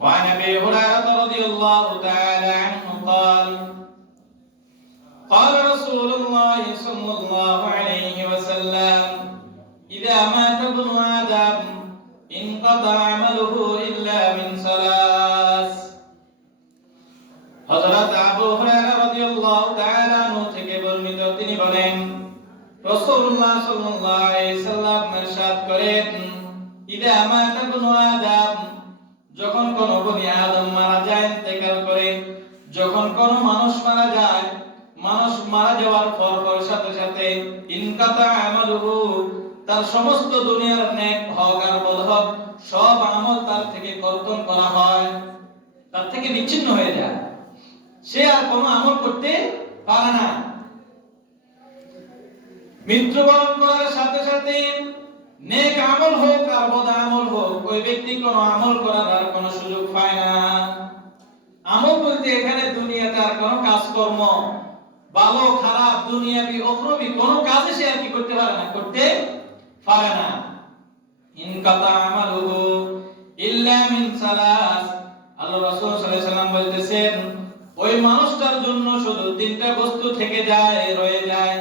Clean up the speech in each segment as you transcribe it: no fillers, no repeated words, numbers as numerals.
وعن أبي هريرة رضي الله تعالى عنه قال قال رسول الله صلى الله عليه وسلم إذا مات ابن آدم انقطع عمله إلا من ثلاث হযরত আবু হুরায়রা রাদিয়াল্লাহু তাআলা আনহু থেকে বর্ণিত তিনি বলেন রাসূলুল্লাহ সাল্লাল্লাহু আলাইহি সাল্লাম ইরশাদ করেন ইদা মাতা ইবনু আদম যখন কোন বনি আদম মারা যায় ইন্তেকাল করে যখন কোন মানুষ মারা যায় মানুষ মারা যাওয়ার পর সাথে সাথে ইনকাতা আমালুহু তার সমস্ত দুনিয়ার নেক হক আর বদ হক সব আমল তার থেকে কর্তন করা হয় তার থেকে বিচ্ছিন্ন হয়ে যায় সে আর কোনো আমল করতে পারে না মৃত্যুবরণ করার সাথে সাথে নেক আমল হোক আর বদ আমল হোক ওই ব্যক্তি কোনো আমল করার আর কোনো সুযোগ পায় না আমল বলতে এখানে দুনিয়াতে আর কোনো কাজকর্ম ভালো খারাপ দুনিয়াবি উখরবি কোনো কাজে সে আর কি করতে পারে না ইনকাতা আমালুহু ইল্লা মিন সালাস আল্লাহ রাসূল সাল্লাল্লাহু আলাইহি ওয়াসাল্লাম বলতেছেন ওই মানুষটার জন্য শুধু তিনটা বস্তু থেকে যায় রয়ে যায়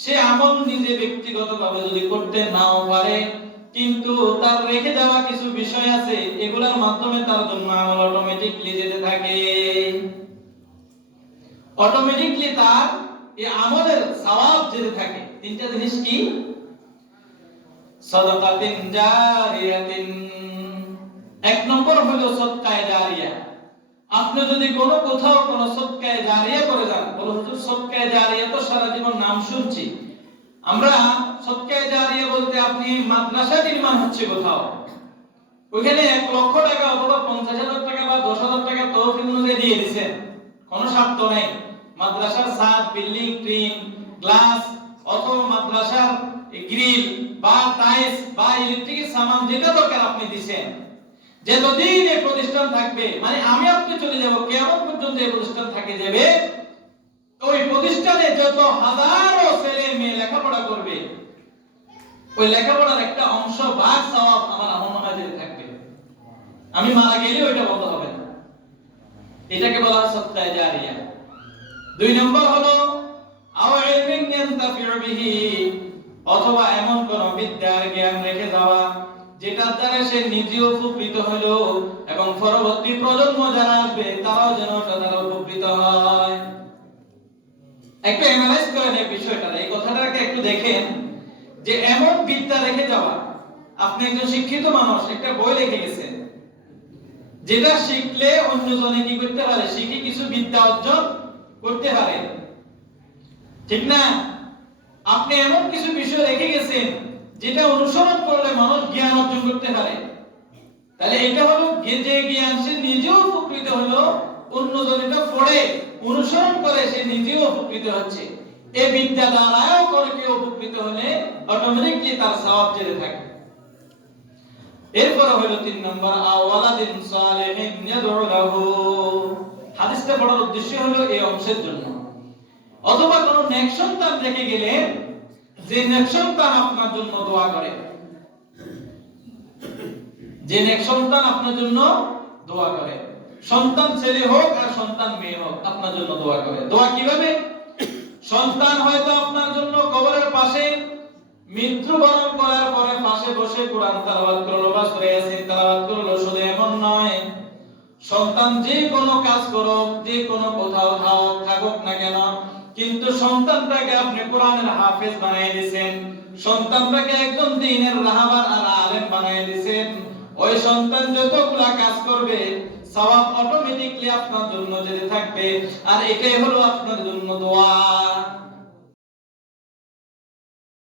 সে আমল নিজে ব্যক্তিগতভাবে যদি করতে নাও পারে কিন্তু তার রেখে যাওয়া কিছু বিষয় আছে এগুলোর মাধ্যমে তার জন্য আমল অটোমেটিক্যালি যেতে থাকে অটোমেটিক্যালি তার এই আমলের সওয়াব যেতে থাকে তিনটা জিনিস কি সাদাকাতিন জারিয়াতিন এক নম্বর হলো সদকায়ে জারিয়া আপনি যদি কোথাও কোনো সদকায়ে জারিয়া করে যান বলো হুজুর সদকায়ে জারিয়া তো সারা জীবন নাম শুনছি আমরা সদকায়ে জারিয়া বলতে আপনি মাদ্রাসা নির্মাণ হচ্ছে কোথাও ওখানে 1 লক্ষ টাকা অথবা 50,000 টাকা বা 10,000 টাকা তহবিল অনুযায়ী দিয়ে দিবেন কোনো স্বার্থ নাই মাদ্রাসার ছাদ বিল্ডিং টিন গ্লাস অথবা মাদ্রাসার গ্রিল বা টাইলস বা ইলেকট্রিকের সামান যেটা দরকার আপনি দিবেন যতদিন এই প্রতিষ্ঠান থাকবে মানে আমি আপনি চলে যাব কিয়ামত পর্যন্ত এই প্রতিষ্ঠান থেকে যাবে ওই প্রতিষ্ঠানে যত হাজারো ছেলে মেয়ে লেখাপড়া করবে ওই লেখাপড়ার একটা অংশ ভাগ সওয়াব আমার আমলনামায় থাকবে আমি মারা গেলে ওইটা বন্ধ হবে না এটাকে বলা হয় সদকায়ে জারিয়া দুই নম্বর হলো আও ইলমিন ইয়ানতাফিউ বিহি অথবা এমন কোন বিদ্যার জ্ঞান রেখে যাওয়া যেটা দ্বারা সে নিজেও উপকৃত হলো এবং পরবর্তী প্রজন্ম যারা আসবে তারাও যেন তারা উপকৃত হয় একটু অ্যানালাইজ করেন এই বিষয়টা এই কথাটাকে একটু দেখেন যে এমন বিদ্যা রেখে যাওয়া আপনি একজন শিক্ষিত মানুষ একটা বই লিখে গেছেন যেটা শিখলে অন্যজনে কি করতে পারে শিখে কিছু বিদ্যা অর্জন করতে পারে ঠিক না আপনি এমন কিছু বিষয় রেখে গেছেন যেটা অনুসরণ করলে মানুষ জ্ঞান অর্জন করতে পারে তাহলে এটা হলো যে জ্ঞান সে নিজেও উপকৃত হলো অন্যজন এটা পড়ে অনুসরণ করে সে নিজেও উপকৃত হচ্ছে এই বিদ্যা দ্বারাও করে কেউ উপকৃত হলে অটোমেটিক্যালি তার সওয়াব যেতে থাকে এরপর হলো 3 নম্বর আওয়ালাদিন সালিহিন ইয়াদউ লাহু হাদিসটা পড়ার উদ্দেশ্য হলো এই অংশের জন্য অথবা কোন নেক সন্তান রেখে গেলে যে নেক সন্তান আপনার জন্য দোয়া করে যে নেক সন্তান আপনার জন্য দোয়া করে সন্তান ছেলে হোক আর সন্তান মেয়ে হোক আপনার জন্য দোয়া করে দোয়া কিভাবে সন্তান হয়তো আপনার জন্য কবরের পাশে মৃত্যুবরণ করার পরে পাশে বসে কোরআন তেলাওয়াত করলো বা সূরা ইয়াসিন তেলাওয়াত করলো শুধু এমন নয় সন্তান যে কোনো কাজ করুক যে কোনো কোথাও থাকুক না কেন কিন্তু সন্তানটাকে আপনি কোরআনের হাফেজ বানিয়ে দিয়েছেন সন্তানটাকে একজন দ্বীনের রাহবার আর আলেম বানিয়ে দিয়েছেন ওই সন্তান যতগুলা কাজ করবে সওয়াব অটোমেটিক্যালি আপনার জন্য যেতে থাকবে আর এটাই হলো আপনার জন্য দোয়া